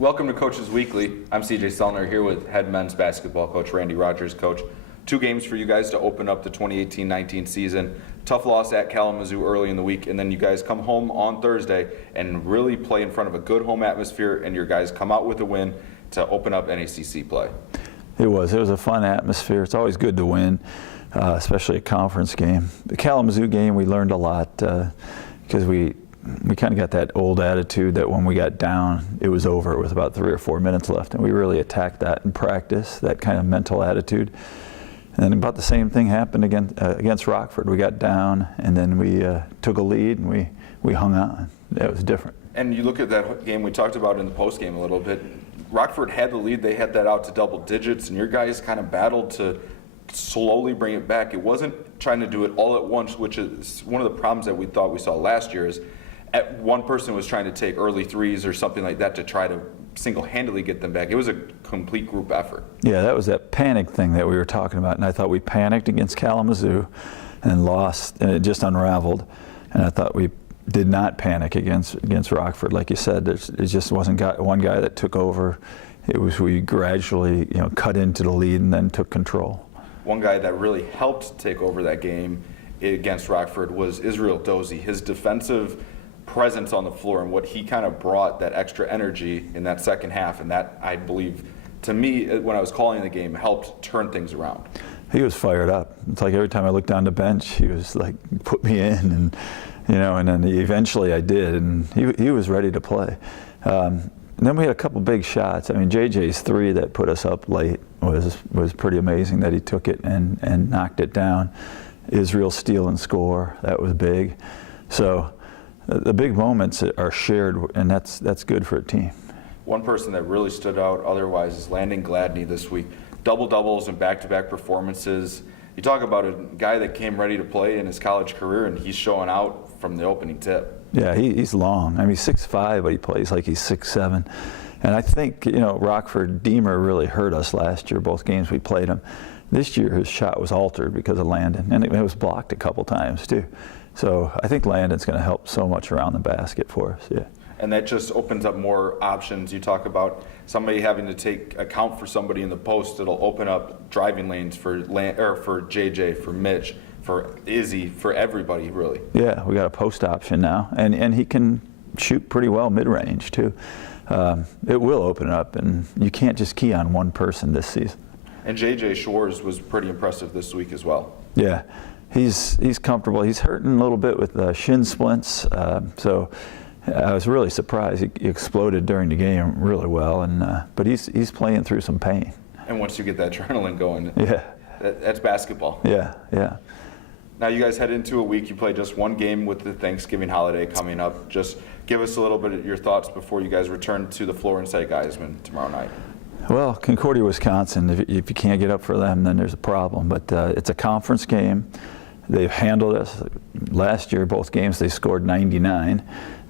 Welcome to Coaches Weekly. I'm CJ Selner here with head men's basketball coach Randy Rogers. Coach, 2 games for you guys to open up the 2018-19 season. Tough loss at Kalamazoo early in the week, and then you guys come home on Thursday and really play in front of a good home atmosphere, and your guys come out with a win to open up NACC play. It was a fun atmosphere. It's always good to win, especially a conference game. The Kalamazoo game, we learned a lot because we kind of got that old attitude that when we got down, it was over with about 3 or 4 minutes left, and we really attacked that in practice, that kind of mental attitude. And then about the same thing happened against Rockford. We got down, and then we took a lead, and we hung on. That was different. And you look at that game we talked about in the postgame a little bit. Rockford had the lead. They had that out to double digits, and your guys kind of battled to slowly bring it back. It wasn't trying to do it all at once, which is one of the problems that we thought we saw last year is one person was trying to take early threes or something like that to try to single-handedly get them back. It was a complete group effort. Yeah, that was that panic thing that we were talking about, and I thought we panicked against Kalamazoo and lost, and it just unraveled. And I thought we did not panic against Rockford. Like you said, it just wasn't one guy that took over. It was we gradually cut into the lead and then took control. One guy that really helped take over that game against Rockford was Israel Tozi. His defensive presence on the floor and what he kind of brought, that extra energy in that second half, and that, I believe, to me, when I was calling the game, helped turn things around. He was fired up. It's like every time I looked down the bench, he was like, put me in, and then eventually I did, and he was ready to play. And then we had a couple big shots. I mean, JJ's 3 that put us up late was pretty amazing that he took it and knocked it down. Israel steal and score, that was big. So the big moments are shared, and that's good for a team. One person that really stood out otherwise is Landon Gladney this week. Double-doubles and back-to-back performances. You talk about a guy that came ready to play in his college career, and he's showing out from the opening tip. Yeah, he's long. I mean, he's 6'5", but he plays like he's 6'7". And I think, Rockford Deemer really hurt us last year, both games we played him. This year his shot was altered because of Landon, and it was blocked a couple times too. So I think Landon's going to help so much around the basket for us, yeah. And that just opens up more options. You talk about somebody having to take account for somebody in the post. It'll open up driving lanes for JJ, for Mitch, for Izzy, for everybody, really. Yeah, we got a post option now, and he can shoot pretty well mid-range too. It will open up, and you can't just key on one person this season. And JJ Shores was pretty impressive this week as well. Yeah, he's comfortable. He's hurting a little bit with shin splints, so I was really surprised. He exploded during the game really well, but he's playing through some pain. And once you get that adrenaline going, yeah, that's basketball. Yeah, yeah. Now you guys head into a week. You play just one game with the Thanksgiving holiday coming up. Just give us a little bit of your thoughts before you guys return to the floor inside Geisman tomorrow night. Well, Concordia, Wisconsin, if you can't get up for them, then there's a problem. But it's a conference game. They've handled us. Last year, both games, they scored 99.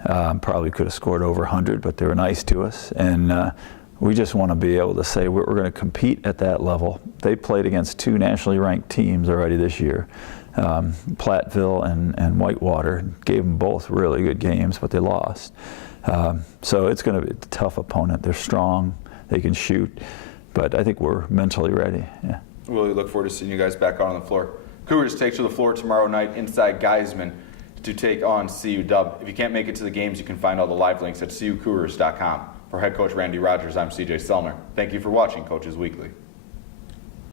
Probably could have scored over 100, but they were nice to us. And we just want to be able to say we're going to compete at that level. They played against 2 nationally ranked teams already this year. Platteville and Whitewater, gave them both really good games, but they lost. So it's going to be a tough opponent. They're strong. They can shoot, but I think we're mentally ready. Yeah. Really look forward to seeing you guys back on the floor. Cougars take to the floor tomorrow night inside Geisman to take on CU Dub. If you can't make it to the games, you can find all the live links at cucougars.com. For head coach Randy Rogers, I'm CJ Selner. Thank you for watching Coaches Weekly.